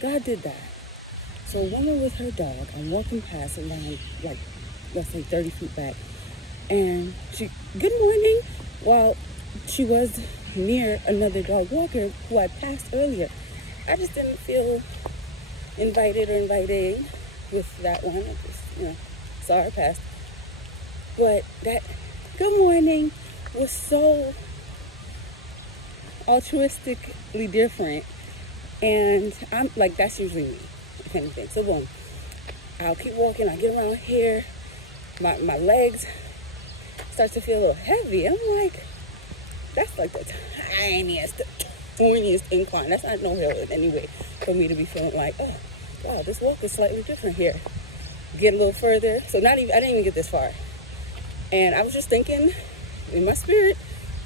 God did that. So a woman with her dog, I'm walking past around, like, let's say 30 feet back, and she, good morning, while she was near another dog walker who I passed earlier. I just didn't feel invited or inviting with that one. I just, saw her pass. But that good morning was so altruistically different. And I'm like, that's usually me, if anything. So boom, I'll keep walking. I get around here. My legs start to feel a little heavy. I'm like, that's like the tiniest, tiniest incline. That's not no hill in any way for me to be feeling like, oh, wow, this walk is slightly different here. Get a little further. So I didn't even get this far. And I was just thinking in my spirit,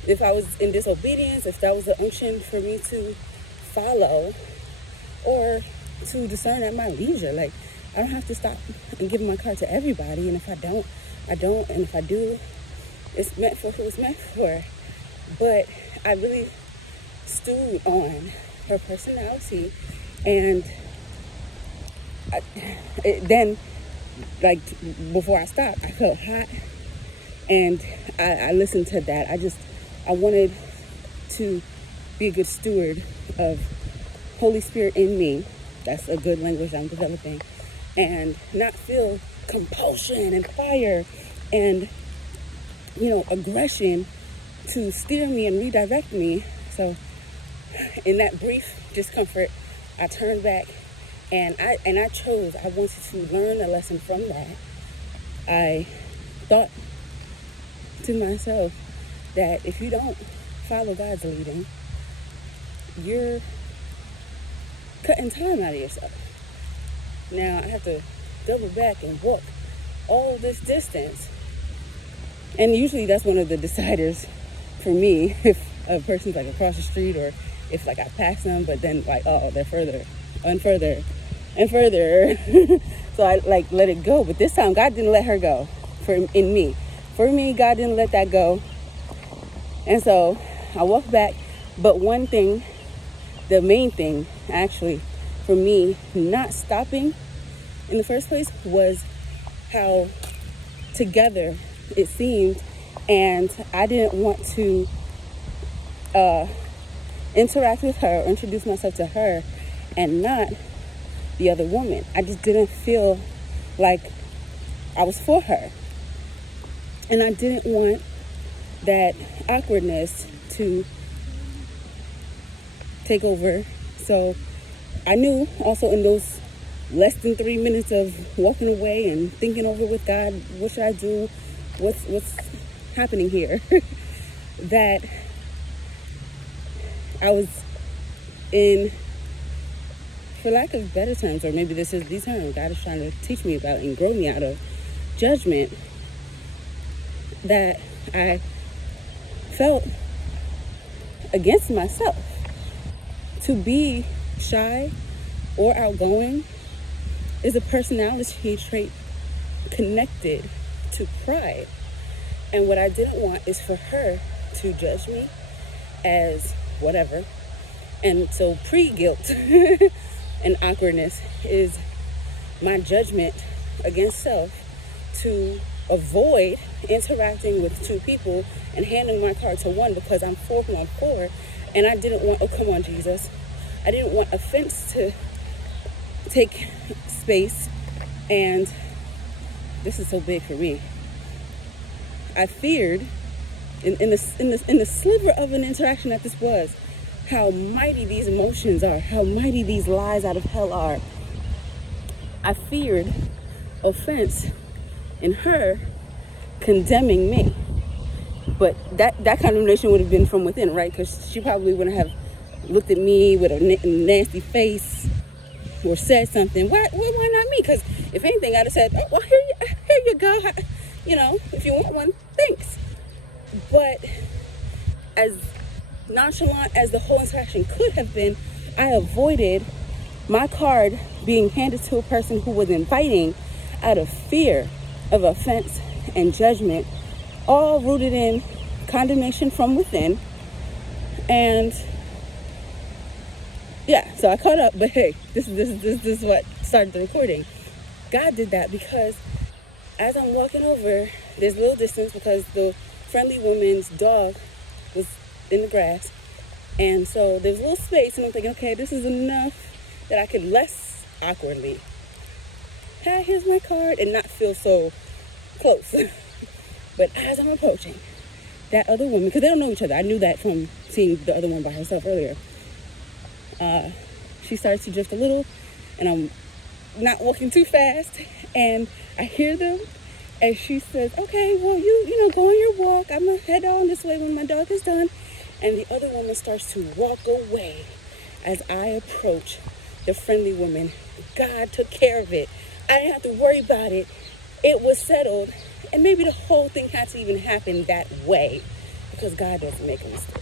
if I was in disobedience, if that was the unction for me to follow or to discern at my leisure. Like, I don't have to stop and give my car to everybody. And if I don't, I don't. And if I do, it's meant for who it's meant for. But I really stewed on her personality. And then, like, before I stopped, I felt hot. And I listened to that. I wanted to be a good steward of Holy Spirit in me. That's a good language I'm developing. And not feel compulsion and fire and, aggression to steer me and redirect me. So in that brief discomfort, I turned back and I wanted to learn a lesson from that. I thought to myself that if you don't follow God's leading, you're cutting time out of yourself. Now I have to double back and walk all this distance. And usually that's one of the deciders for me, if a person's like across the street or if like I pass them, but then like, oh, they're further and further and further. So I like let it go. But this time God didn't let her go in me. For me, God didn't let that go. And so I walked back. But one thing, the main thing actually for me not stopping in the first place was how together it seemed. And I didn't want to interact with her or introduce myself to her and not the other woman. I just didn't feel like I was for her. And I didn't want that awkwardness to take over. So I knew also in those less than 3 minutes of walking away and thinking over with God, what should I do? What's happening here? That I was in, for lack of better terms, or maybe this is the term God is trying to teach me about and grow me out of, judgment, that I felt against myself. To be shy or outgoing is a personality trait connected to pride. And what I didn't want is for her to judge me as whatever. And so pre-guilt and awkwardness is my judgment against self to avoid interacting with two people and handing my car to one because I'm for who I'm for. And I didn't want, oh, come on, Jesus. I didn't want offense to take space. And this is so big for me. I feared, in the sliver of an interaction that this was, how mighty these emotions are, how mighty these lies out of hell are. I feared offense in her condemning me. But that condemnation would have been from within, right? Because she probably wouldn't have looked at me with a nasty face or said something. Why not me? Because if anything, I'd have said, oh, well, here you go. If you want one, thanks. But as nonchalant as the whole interaction could have been, I avoided my card being handed to a person who was inviting out of fear of offense and judgment, all rooted in condemnation from within. And yeah, so I caught up, but hey, this is what started the recording. God did that because as I'm walking over, there's a little distance because the friendly woman's dog was in the grass. And so there's a little space, and I'm thinking, okay, this is enough that I could less awkwardly, hi, here's my card, and not feel so close. But as I'm approaching, that other woman, because they don't know each other, I knew that from seeing the other one by herself earlier. She starts to drift a little, and I'm not walking too fast, and I hear them, and she says, okay, well, you know, go on your walk. I'm going to head on this way when my dog is done. And the other woman starts to walk away as I approach the friendly woman. God took care of it. I didn't have to worry about it. It was settled. And maybe the whole thing had to even happen that way because God doesn't make a mistake.